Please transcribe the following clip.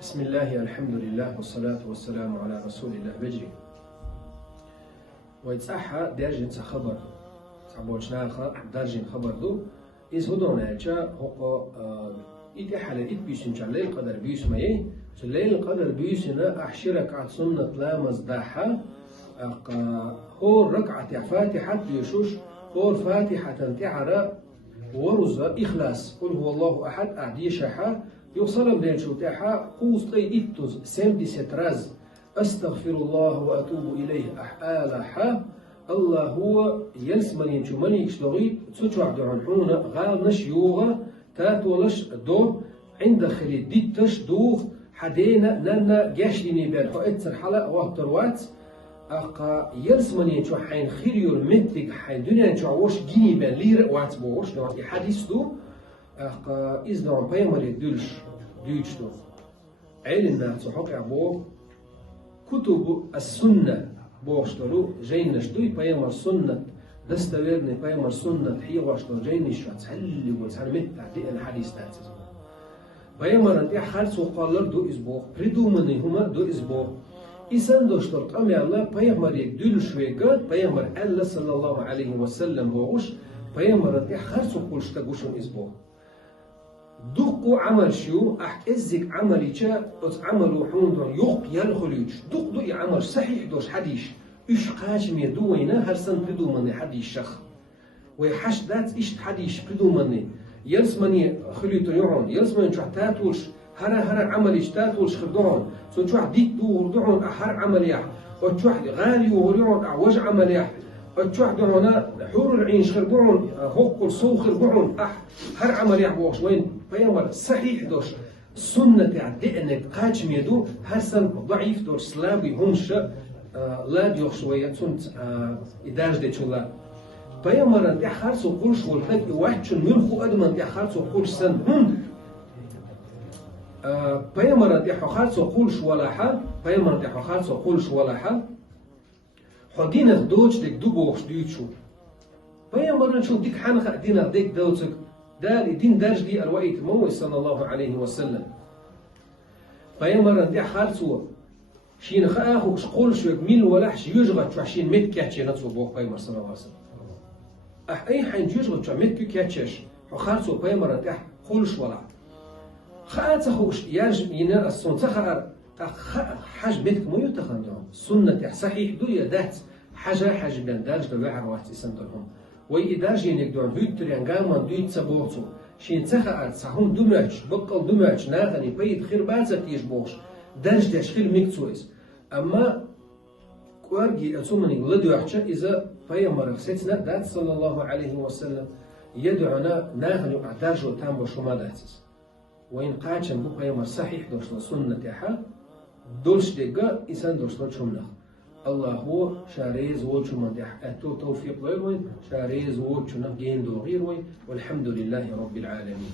بسم الله الحمد لله والصلاة والسلام على رسول الله بجري ويتصحى درجة خبر تعبوشناخا درجة خبر دو إز هدون هالشا هو إتحال إتبيسن شليل القدر بيس ماي شليل القدر بيسنا أحشرك على سنة لامز داحا هو ركعة فاتحة يشوش هو فاتحة تعرى ورز إخلاص قل هو الله أحد أعدي شحا يوصل بدين شو تاحا قوس طي إتوز سمدي ستراز أستغفر الله وأتوب إليه أحالحا الله هو يلسمني شمني إشتغيت تسوتشو عبد الرحمن غال نشيوغا تاتولش دو عند خلي ديتش دوغ حدينا نانا جاشيني بير حوئتسر حلا وقتروات أقا يلسمني شو حين خيريو المتك حين دنيا شو عوش جيني بير لير وات بوش نواتي حديث دو أقا إزدان بيمري دولش دو علم تحقق عبو كتب السنة بوشتلو جينش دوي بيمر سنة دستويرني بيمر سنة حيواشتو جينش وتحلي وتحلمت تعدي الحديث تاتز بيمر انتي حالسو قالر دو إزبو بريدو مني هما دو إزبو إسان دوشتر قمي الله بيمر يدولش ويقات بيمر الله صلى الله عليه وسلم بوش بيمر انتي حالسو قولشتاقوشون إزبو دقو عمل شو ازك عملي جا عملو حوندون يوق يالخليج دق دو عمل صحيح دوش حديش اش قاجمي دوينا هرسن بدو مني حديش شخ ويحش دات اشت حديش بدو مني يلسمني خليتو يعون يلسمني شو تاتولش هر عمليش تاتولش خردون سو شو ديك دو وردعون هر عمليح وشو غالي وهريون وج عمليح وتشوح هنا حور العين شخربعون هوكل سو خربعون هر عمل يعبوش وين بيامر صحيح دوش سنة عدئنك قاجم يدو هرسن ضعيف دوش سلابي همش لا ديوخ شوية سنت إداج دي شولا بيامر انت حارسو قولش والخلق واحد ملخو أدمان انت حارسو قولش سن هم بيامر انت حارسو قولش ولا حال بيامر انت حارسو قولش ولا حال حدينا دوش ديك دوبوش ديوتشو بيامر نشوف ديك حنخ دينا ديك دوتك دال دين درج دي الوقت موي صلى الله عليه وسلم بيامر دي حالسو شين خاخو شقول شو ميل ولا حش يجغت شين مت كاتشي نتسو بوخ بيامر صلى الله عليه وسلم اي حين يجغت شو مت كاتشش وخالسو بيامر دي قولش ولا خاتخوش يرج ينا السون تخر حاج بيتك مو يتخندهم سنة صحيح دو يدات حاجة بندالج دو واحد واحد يسندهم ويدارجين يقدرون هيتريان قامان دو يتسبوتو شين تخا صحون دمج بقل دمج ناغني بيد خير بازا تيجبوش درج داش خير ميكتويز اما كوارجي اتسومني لدو يحشا اذا بيامر خسيتنا دات صلى الله عليه وسلم يدعونا ناغني اعدارجو تامبو شما داتس وين قاچن بو بيامر صحيح دوش سنة تاعها دولش ديجا إنسان دولش نشومنا الله هو شاريز وجه من دح أتو توفيق لوين شاريز وجه نجين دوغير وين والحمد لله رب العالمين.